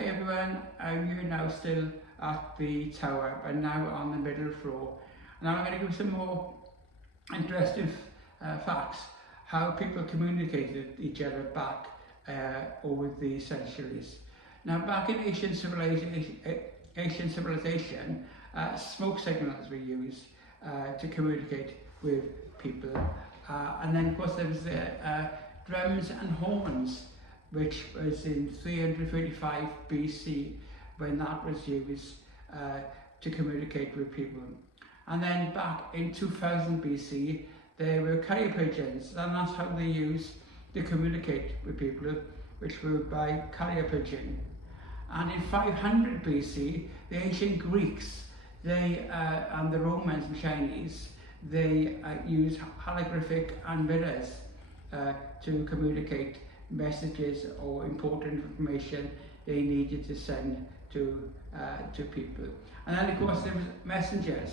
Hi everyone, I'm here now still at the tower, but now on the middle floor. And now I'm going to give some more interesting facts, how people communicated each other back over the centuries. Now back in ancient civilization, smoke signals were used to communicate with people. And then of course there was drums and horns, which was in 335 BC when that was used to communicate with people. And then back in 2000 BC there were carrier pigeons, and that's how they used to communicate with people, which were by carrier pigeon. And in 500 BC the ancient Greeks and the Romans and Chinese, they used holographic and mirrors to communicate messages or important information they needed to send to people. And then of course there was a messenger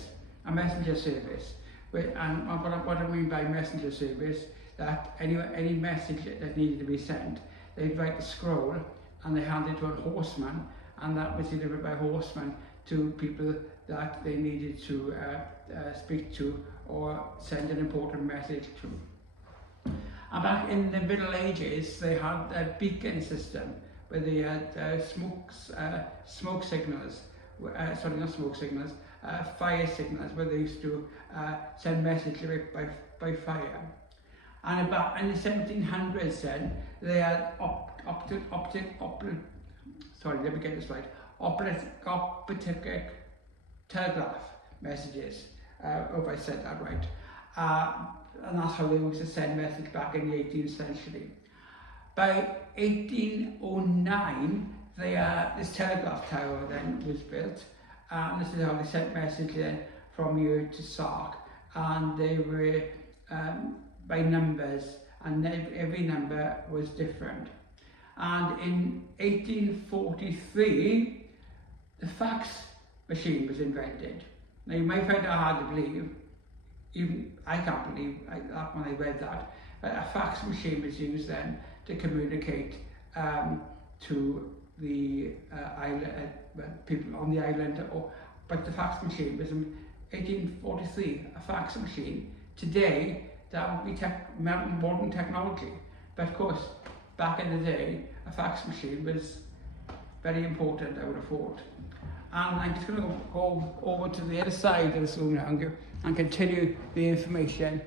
service. And what I mean by messenger service, that any message that needed to be sent, they'd write a scroll and they hand it to a horseman, and that was delivered by horsemen to people that they needed to speak to or send an important message to. And back in the Middle Ages, they had a beacon system where they had smoke signals, sorry, not smoke signals, fire signals, where they used to send messages by fire. And about in the 1700s then, they had optic telegraph messages, if I said that right. And that's how they used to send messages back in the 18th century. By 1809, this telegraph tower then was built, and this is how they sent messages from here to Sark, and they were by numbers, and every number was different. And in 1843, the fax machine was invented. Now you might find it hard to believe, even I can't believe that when I read that, but a fax machine was used then to communicate to the people on the island. But the fax machine was in 1843, a fax machine. Today, that would be modern technology. But of course, back in the day, a fax machine was very important, I would have thought. And I'm just going to go over to the other side of this room now and continue the information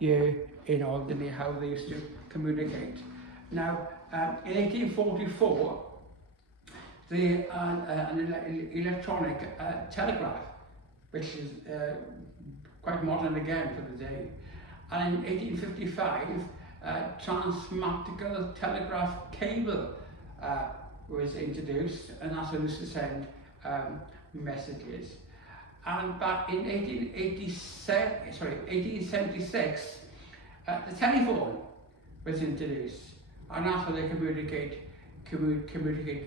here in Alderney, how they used to communicate. Now, in 1844, an electronic telegraph, which is quite modern again for the day. And in 1855, transmatical telegraph cable was introduced, and that's used to send messages. And back in 1876, the telephone was introduced, and that's how they communicate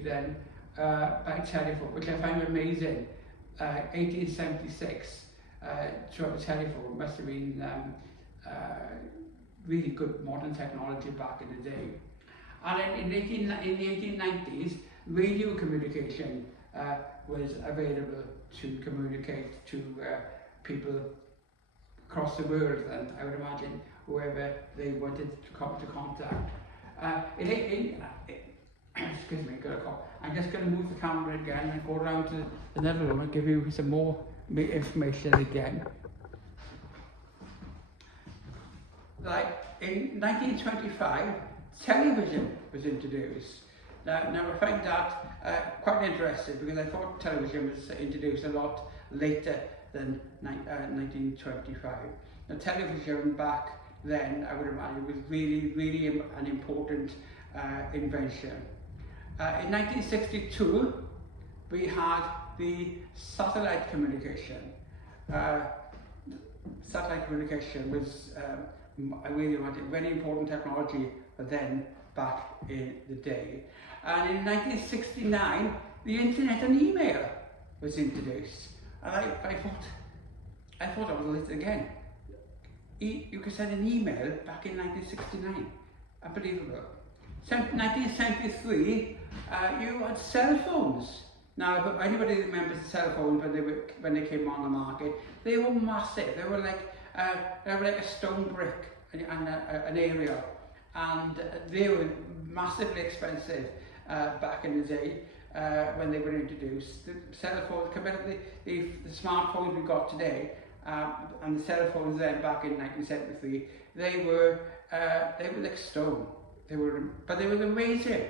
then by telephone, which I find amazing. 1876, to have a telephone must have been really good modern technology back in the day. And in the 1890s, radio communication was available to communicate to people across the world, and I would imagine whoever they wanted to come to contact. Excuse me, got a cough. I'm just going to move the camera again and go around to another room and give you some more information again. Like in 1925, television was introduced. Now I find that quite interesting, because I thought television was introduced a lot later than 1925. Now television back then, I would imagine, was really an important invention. In 1962, we had the satellite communication. Satellite communication was very important technology for then, back in the day. And in 1969, the internet and email was introduced. And I thought I was late again. You could send an email back in 1969. Unbelievable. 1973, you had cell phones. Now, if anybody remembers the cell phones when they came on the market, they were massive. They were like a stone brick and an area, and they were massively expensive back in the day when they were introduced. The cell phones compared to the smartphones we got today, and the cell phones then back in 1973, they were like stone. But they were amazing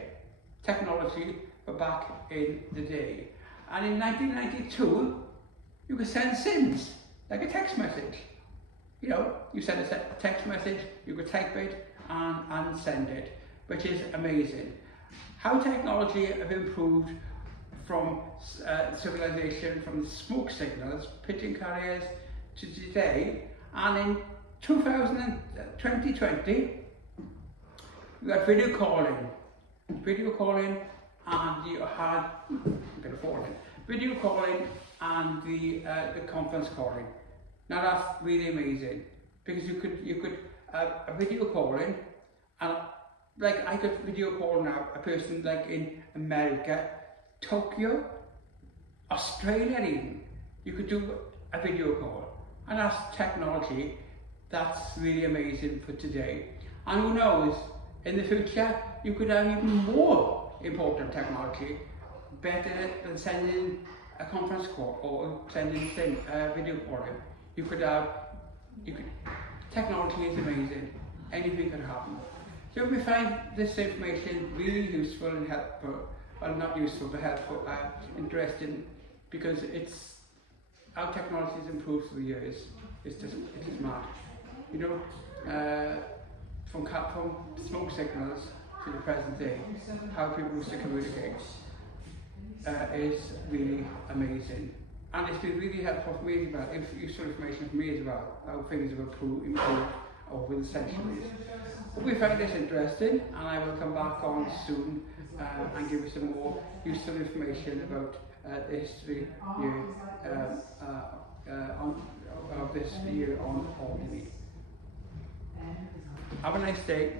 technology for back in the day. And in 1992, you could send SIMs, like a text message. You know, you send a text message, you could type it and send it, which is amazing. How technology have improved from civilization, from the smoke signals, pigeon carriers to today, and in 2020, we got video calling, and you had video calling and the conference calling. Now that's really amazing, because you could a video calling, and like I could video call now a person like in America, Tokyo, Australia even. You could do a video call, and that's technology. That's really amazing for today. And who knows, in the future you could have even more important technology, better than sending a conference call or sending video calling. Technology is amazing. Anything can happen. So if we find this information really useful and helpful, well, not useful but helpful, interesting, because it's how technology has improved through the years. It's just mad. You know, from smoke signals to the present day, how people used to communicate is really amazing. And it's been really helpful for me as well, useful information for me as well, how things have improved over the centuries. Hope you find this interesting, and I will come back on soon and give you some more useful information about the history year of this year on Alderney. Have a nice day.